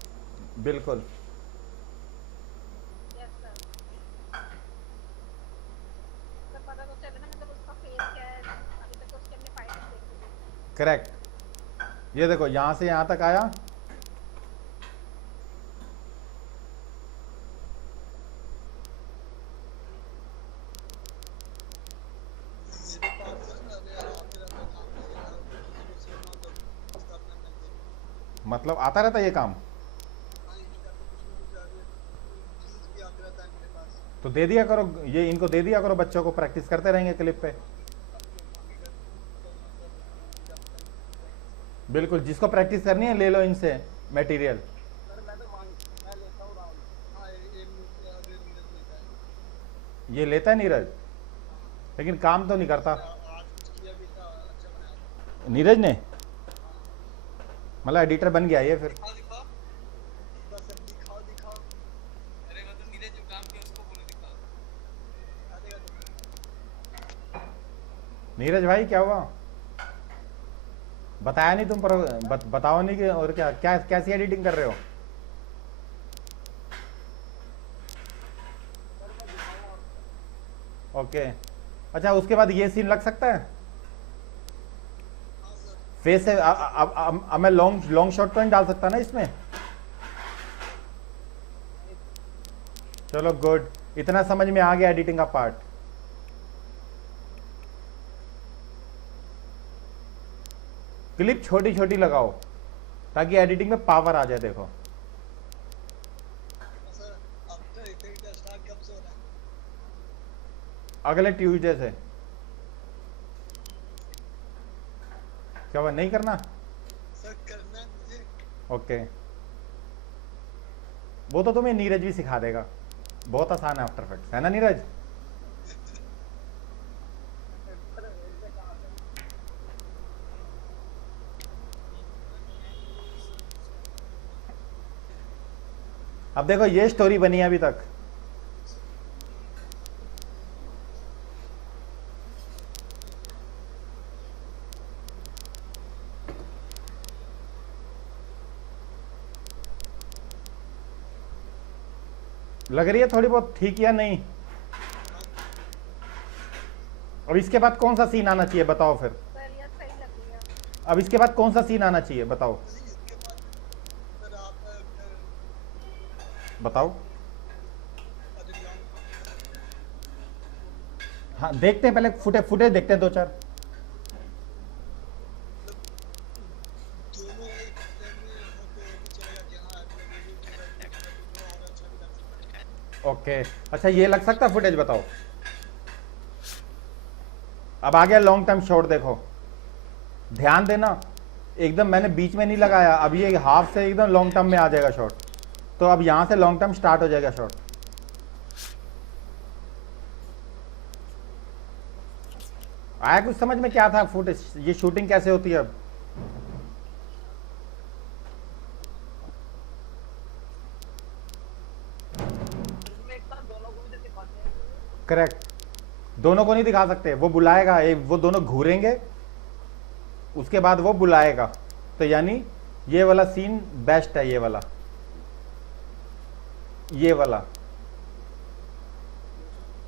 बिल्कुल यस सर। सर पता तो चले ना, मतलब उसका फेस क्या है। अभी तक तो उसकी हमने फाइटिंग देखी थी। करेक्ट। ये देखो यहां से यहां तक आया, मेरे पास है ना, अरे आप मेरा तो काम है यार, किसी को सुनना मतलब आता रहता ये काम? हाँ यही करते कुछ ना कुछ आगे प्लीज भी आते रहता है मेरे पास। तो दे दिया करो, ये इनको दे दिया करो, बच्चों को प्रैक्टिस करते रहेंगे क्लिप पे। अब जो मांगेगा दूंगा सर, जाता है। बिल्कुल, जिसको प्रैक्टिस करनी है ले लो इनसे मटेरियल। सर मैं लेता हूँ राउंड। हाँ ये अगर नीरज लेता है। ये लेता है नीरज, लेकिन काम तो नहीं करता आज कुछ किया भी था, अच्छा बनाया था। नीरज ने। मतलब एडिटर बन गया ये फिर। दिखाओ दिखाओ। बस अब दिखाओ दिखाओ। अरे मैं तो नीरज जो काम किया उसको बोलो दिखाओ। दिखा देगा तो। नीरज भाई क्या हुआ? बताया नहीं तुम, पर बताओ नहीं कि और क्या क्या कैसी एडिटिंग कर रहे हो? ओके, अच्छा उसके बाद ये सीन लग सकता है हाँ सर। फेस से। अब मैं लॉन्ग शॉट तो नहीं डाल सकता ना इसमें? चलो गुड, इतना समझ में आ गया एडिटिंग का पार्ट। क्लिप छोटी छोटी लगाओ ताकि एडिटिंग में पावर आ जाए। देखो हाँ सर, आफ्टर इफेक्ट का स्टार्ट कब से हो रहा है? अगले ट्यूसडे से। क्या हुआ, नहीं करना? सर करना है मुझे। ओके, वो तो तुम्हें नीरज भी सिखा देगा, बहुत आसान है आफ्टर इफेक्ट्स, है ना नीरज? अब देखो ये स्टोरी बनी है अभी तक। लग रही है थोड़ी बहुत ठीक या नहीं? अब इसके बाद कौन सा सीन आना चाहिए बताओ फिर? सर ये सही लग रही है। अब इसके बाद कौन सा सीन आना चाहिए बताओ? इसके बाद सर आप बताओ। अरे लॉन्ग हाँ देखते हैं, पहले फुटेज देखते हैं दो चार। दोनों एक फ्रेम में हो तो भी चलेगा कि हाँ अगर वो भी थोड़ा और अच्छा भी लग सकता है। ओके, अच्छा ये लग सकता है फुटेज, बताओ। अब आ गया लॉन्ग टर्म शॉट, देखो ध्यान देना, एकदम मैंने बीच में नहीं लगाया, अब ये हाफ से एकदम लॉन्ग टर्म में आ जाएगा शॉट। तो अब यहां से लॉन्ग टर्म स्टार्ट हो जाएगा शॉट। आया कुछ समझ में क्या था फुटेज, ये शूटिंग कैसे होती है अब? इसमें एक साथ दोनों को भी तो दिखाते हैं। करेक्ट, दोनों को नहीं दिखा सकते, वो बुलाएगा, वो दोनों घूरेंगे, उसके बाद वो बुलाएगा। तो यानी ये वाला सीन बेस्ट है, ये वाला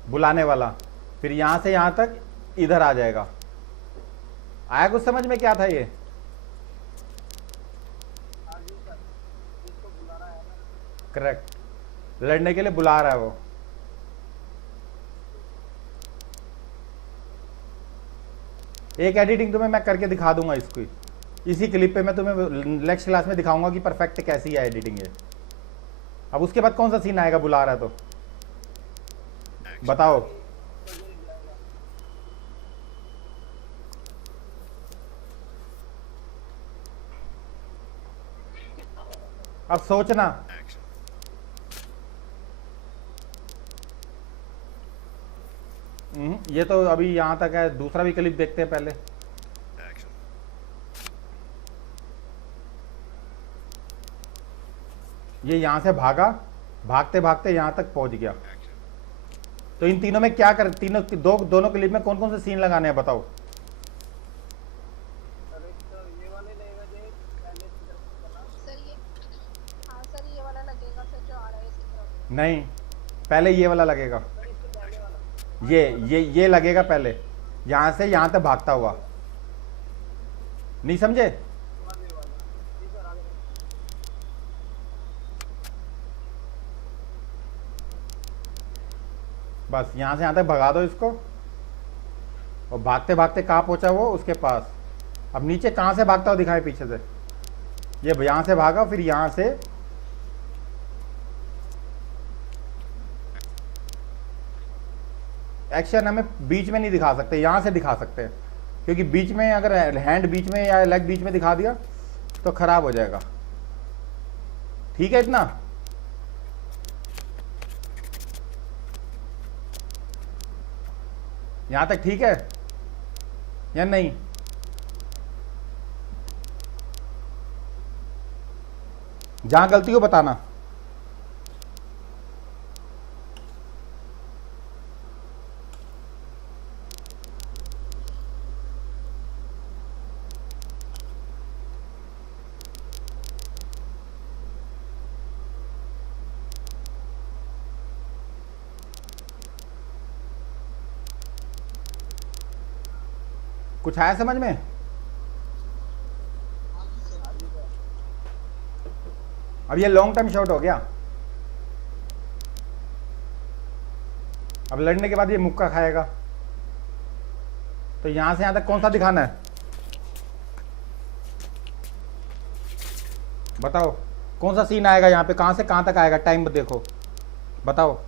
बुलाने वाला, फिर यहां से यहां तक इधर आ जाएगा। आया कुछ समझ में क्या था ये? हाँ जी सर, जिसको बुला रहा है ना। करेक्ट, लड़ने के लिए बुला रहा है वो। एक एडिटिंग तुम्हें मैं करके दिखा दूंगा इसकी, इसी क्लिप पे मैं तुम्हें नेक्स्ट क्लास में दिखाऊंगा कि परफेक्ट कैसी है एडिटिंग ये। अब उसके बाद कौन सा सीन आएगा बुला रहा है तो बताओ? अब सोचना। ये तो अभी यहां तक है, दूसरा भी क्लिप देखते हैं पहले। ये यहां से भागा, भागते भागते यहां तक पहुंच गया। तो इन तीनों में क्या कर, दोनों क्लिप में कौन कौन से सीन लगाने हैं बताओ? सर एक तो ये वाले लगेगा जो पहले की तरफ चला। सर ये, हाँ सर ये वाला लगेगा सर जो आ रहा है इसी तरफ। नहीं, पहले ये वाला लगेगा, सर इससे पहले वाला। ये लगेगा पहले, यहां से यहां तक भागता हुआ। नहीं समझे? वाले वाला। जी सर आगे। बस यहां से यहां तक भगा दो इसको, और भागते भागते कहाँ पहुंचा वो उसके पास। अब नीचे कहां से भागता हुआ दिखाए पीछे से? ये यहाँ से भागा, फिर यहाँ से एक्शन हमें बीच में नहीं दिखा सकते, यहाँ से दिखा सकते हैं, क्योंकि बीच में अगर हैंड बीच में या लेग बीच में दिखा दिया तो खराब हो जाएगा। ठीक है इतना? यहाँ तक ठीक है या नहीं? जहां गलती हो बताना। कुछ आया समझ में? हाँ जी सर। अब ये लॉन्ग टर्म शॉट हो गया। अब लड़ने के बाद ये मुक्का खाएगा, तो यहां से यहां तक कौन सा दिखाना है बताओ? कौन सा सीन आएगा यहाँ पे, कहां से कहां तक आएगा? टाइम देखो, बताओ।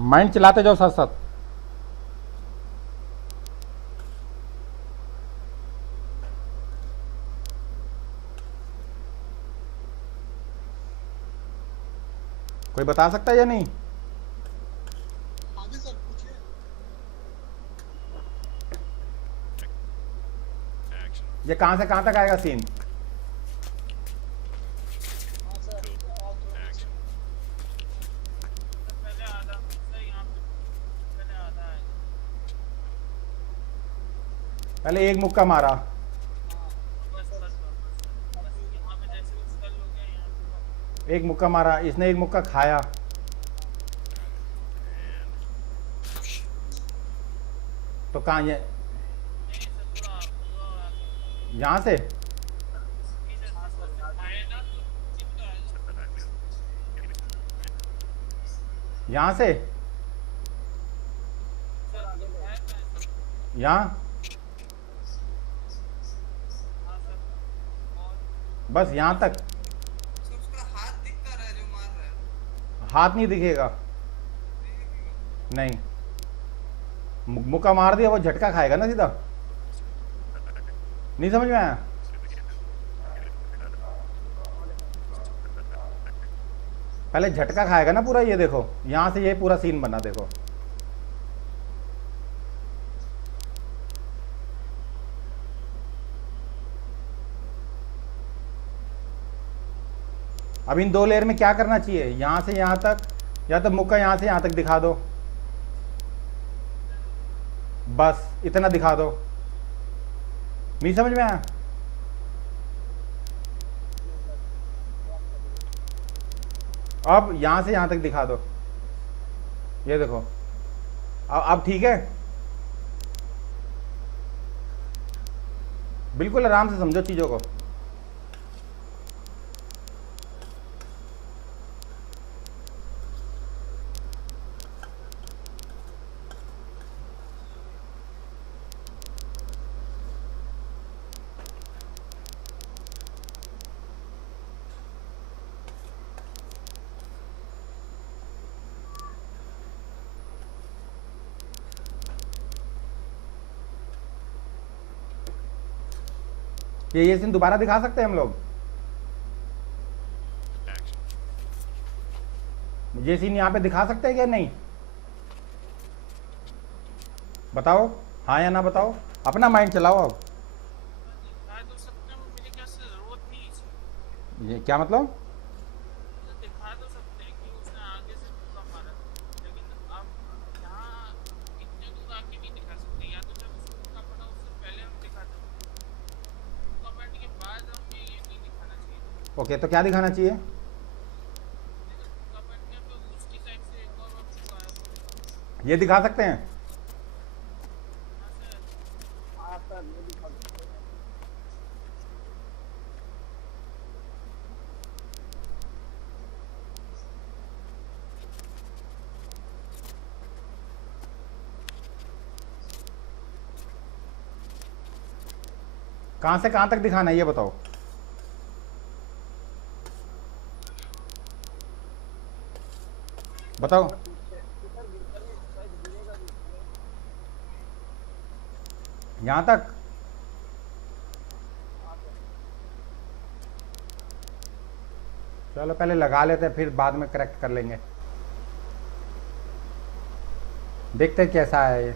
माइंड चलाते जाओ साथ साथ। कोई बता सकता है या नहीं? हाँ जी सर पूछिए। ये कहां से कहां तक आएगा सीन? हाँ सर और थोड़ा सा। पहले आधा सर यहाँ पे पहले आधा है। पहले एक मुक्का मारा, बस यहाँ पे जैसे वो स्कल हो गया यहाँ पे एक मुक्का मारा, इसने एक मुक्का खाया, तो कहाँ ये नहीं सर पूरा पूरा आगे। यहाँ से? नहीं सर आए ना तो चिपका यहाँ से? सर आगे है सर। यहाँ? हाँ सर और बस यहाँ तक? सर उसका हाथ दिखता रहा है जो मार रहा है। हाथ नहीं दिखेगा, नहीं। मुक्का मार दिया, वो झटका खाएगा ना सीधा। नहीं समझ में आया? पहले झटका खाएगा ना पूरा। ये देखो यहां से ये पूरा सीन बना, देखो। अब इन दो लेयर में क्या करना चाहिए? यहां से यहां तक, या तो मुक्का यहां से यहां तक दिखा दो, बस इतना दिखा दो। नहीं समझ में आया? अब यहां से यहां तक दिखा दो, ये देखो। अब ठीक है? बिल्कुल आराम से समझो चीजों को। ये सीन दोबारा दिखा सकते हैं हम लोग? ये सीन यहाँ पे दिखा सकते हैं क्या? नहीं? बताओ हाँ या ना बताओ, अपना माइंड चलाओ। अब दिखा तो सकते हैं मुझे क्या से जरूरत नहीं इसकी। ये क्या मतलब? दिखा तो सकते हैं कि उसने आगे से मुक्का मारा, लेकिन अब यहाँ इतने दूर आके नहीं दिखा सकते। या तो जब उसको मुक्का पड़ा उससे पहले हम दिखा सकते हैं, मुक्का पड़ने के बाद हमें ये नहीं दिखाना चाहिए। ओके, तो क्या दिखाना चाहिए? लेकिन मुक्का पड़ने पे उसकी साइड से एक और मुक्का है वो दिखा। ये दिखा सकते हैं? हाँ सर हाँ सर ये दिखा सकते हैं। कहाँ से कहाँ तक दिखाना है ये बताओ। बताओ। पीछे सर गिरता नहीं शायद गिरेगा भी यहाँ तक। चलो पहले लगा लेते हैं, फिर बाद में करेक्ट कर लेंगे। देखते हैं कैसा है ये।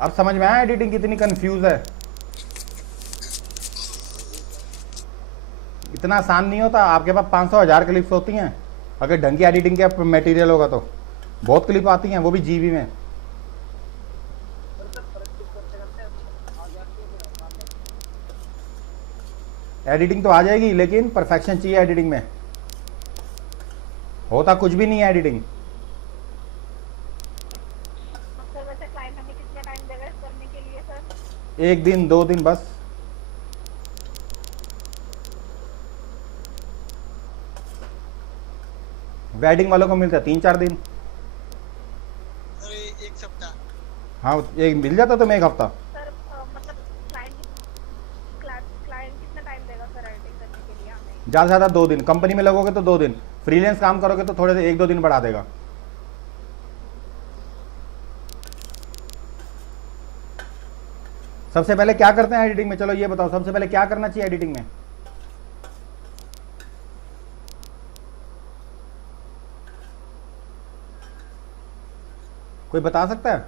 अब समझ में आया एडिटिंग कितनी कंफ्यूज है। इतना आसान नहीं होता। आपके पास 500,000 क्लिप्स होती हैं, अगर ढंग की एडिटिंग का मटेरियल होगा तो बहुत क्लिप आती हैं, वो भी जीबी में। सर सर प्रैक्टिस करते करते आ जाती है फिर आसान लगता एडिटिंग तो आ जाएगी, लेकिन परफेक्शन चाहिए एडिटिंग में। होता कुछ भी नहीं है एडिटिंग। सर वैसे क्लाइंट हमें कितना टाइम देगा इस करने के लिए सर? 1 दिन 2 दिन बस। वेडिंग वालों को मिलता है 3-4 दिन। अरे एक सप्ताह। हाँ, एक मिल जाता तुम्हें 1 हफ्ता। सर मतलब क्लाइंट कितना टाइम देगा सर एडिटिंग करने के लिए हमें? ज़्यादा से ज़्यादा 2 दिन। कंपनी में लगोगे तो 2 दिन, फ्रीलांस काम करोगे तो थोड़े 1-2 दिन बढ़ा देगा। सबसे पहले क्या करते हैं एडिटिंग में, चलो ये बताओ, सबसे पहले क्या करना चाहिए एडिटिंग में? कोई बता सकता है? मैं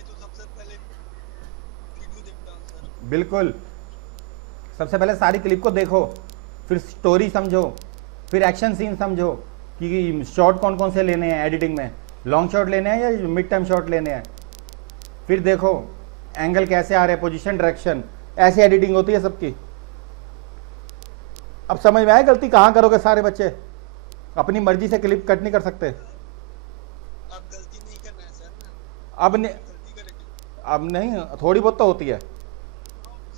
तो सबसे पहले वीडियो देखता हूँ सर। बिल्कुल। सबसे पहले सारी क्लिप को देखो, फिर स्टोरी समझो, फिर एक्शन सीन समझो कि शॉट कौन कौन से लेने हैं एडिटिंग में, लॉन्ग शॉट लेने हैं या मिड टाइम शॉट लेने हैं। फिर देखो एंगल कैसे आ रहे हैं, पोजीशन, डायरेक्शन, ऐसी एडिटिंग होती है सबकी। अब समझ में आया गलती कहाँ करोगे सारे बच्चे? अपनी मर्जी से क्लिप कट नहीं कर सकते। अब गलती नहीं करना है सर ना। अब नहीं, गलती करेंगे अब नहीं, थोड़ी बहुत तो होती है। सर,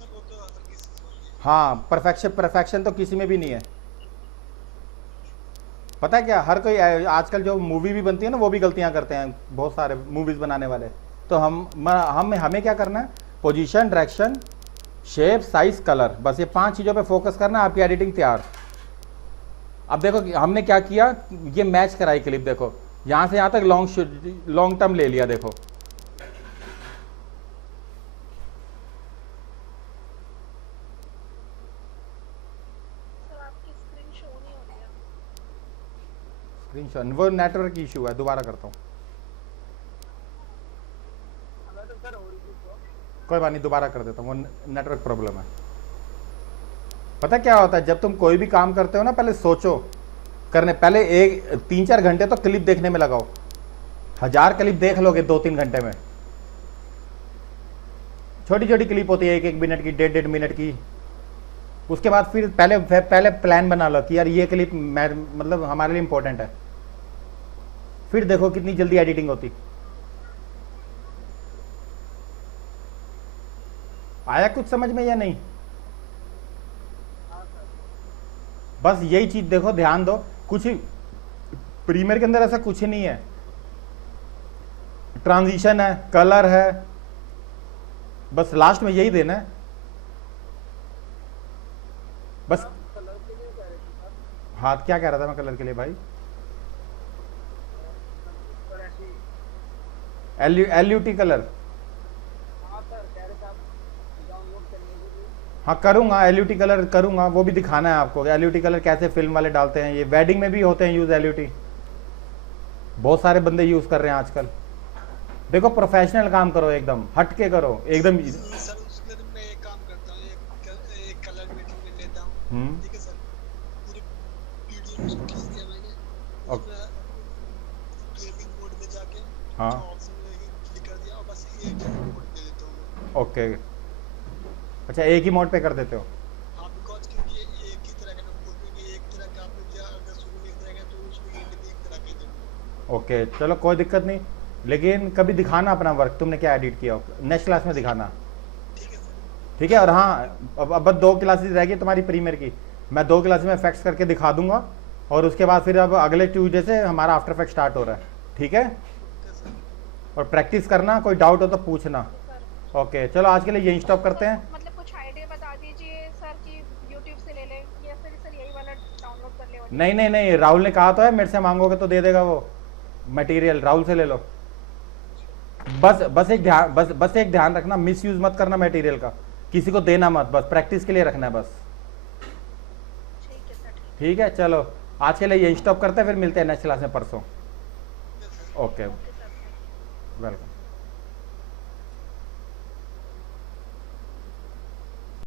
वो तो हर किसी से होती है। हाँ, परफेक्शन तो किसी में भी नहीं है। पता है क्या, हर कोई आजकल जो मूवी भी बनती है ना, वो भी गलतियां करते हैं बहुत सारे मूवीज बनाने वाले। तो हमें क्या करना है, position, direction, shape, size, colour, बस ये 5 चीज़ों पे फोकस करना है, आपकी एडिटिंग तैयार। अब देखो कि हमने क्या किया, ये मैच कराई क्लिप। देखो यहाँ से यहाँ तक लॉन्ग टर्म ले लिया। देखो सर आपकी स्क्रीन शो नहीं हो रही है। स्क्रीनशॉट, वो नेटवर्क इशू है, दोबारा करता हूँ। हमें तो सर हो रही थी तो कोई बात नहीं, दोबारा कर देता हूँ, वो नेटवर्क प्रॉब्लम है। पता क्या होता है, जब तुम कोई भी काम करते हो ना, पहले सोचो करने, पहले 3-4 घंटे तो क्लिप देखने में लगाओ। 1000 क्लिप देख लोगे 2-3 घंटे में। छोटी छोटी क्लिप होती है 1-1 मिनट की, 1.5-1.5 मिनट की। उसके बाद फिर पहले प्लान बना लो कि यार ये क्लिप मतलब हमारे लिए इंपॉर्टेंट है। फिर देखो कितनी जल्दी एडिटिंग होती। आया कुछ समझ में या नहीं? हाँ सर बस यही चीज देखो, ध्यान दो। कुछ प्रीमियर के अंदर ऐसा कुछ नहीं है। ट्रांजिशन है, कलर है, बस लास्ट में यही देना है बस। कलर के लिए कह रहे थे सर हाँ, क्या कह रहा था मैं कलर के लिए भाई? सर ऐसी LUT कलर। हाँ सर कह रहे थे आप डाउनलोड करने के लिए हाँ करूंगा, LUT कलर करूंगा, वो भी दिखाना है आपको। LUT कलर कैसे फिल्म वाले डालते हैं। ये वेडिंग में भी होते हैं यूज LUT, बहुत सारे बंदे यूज कर रहे हैं आजकल। देखो प्रोफेशनल काम करो, एकदम हट के करो एकदम। सर उसमें तो मैं एक काम करता हूँ, एक कलर मटेरियल लेता हूँ। ठीक है सर, पूरी वीडियो उसको खींच दिया मैंने। ओके। उसमें गेमिंग मोड में जाके हाँ। ऑप्शन में क्लिक कर दिया और बस एक मोड दे देता हूँ मैं। ओके, अच्छा एक ही मोड पे कर देते हो? हाँ, बिकॉज क्योंकि ये एक ही तरह का ना बोलेंगे, एक तरह का आपने दिया, अगर शुरू में एक तरह का तो उसमें एंड में एक तरह का देंगे। ओके चलो कोई दिक्कत नहीं, लेकिन कभी दिखाना अपना वर्क, तुमने क्या एडिट किया हो, नेक्स्ट क्लास में दिखाना। ठीक है सर। ठीक है। और हाँ, अब 2 क्लासेस रह गई तुम्हारी प्रीमियर की। मैं 2 क्लास में इफेक्ट्स करके दिखा दूंगा, और उसके बाद फिर अब अगले ट्यूसडे से हमारा आफ्टर इफेक्ट स्टार्ट हो रहा है। ठीक है, ओके सर। और प्रैक्टिस करना, कोई डाउट हो तो पूछना। सर ओके चलो आज के लिए यहीं स्टॉप करते हैं। मतलब कुछ आइडिया बता दीजिए सर कि यूट्यूब से ले लें या फिर सर यही वाला डाउनलोड कर ले। नहीं नहीं नहीं, राहुल ने कहा तो है, मेरे से मांगोगे तो दे देगा वो मटेरियल, राहुल से ले लो। बस एक ध्यान रखना, मिस यूज मत करना मटेरियल का, किसी को देना मत, बस प्रैक्टिस के लिए रखना है बस। ठीक है सर, ठीक है चलो आज के लिए यही स्टॉप करते हैं, फिर मिलते हैं नेक्स्ट क्लास में परसों। Okay sir. Okay okay sir. Welcome.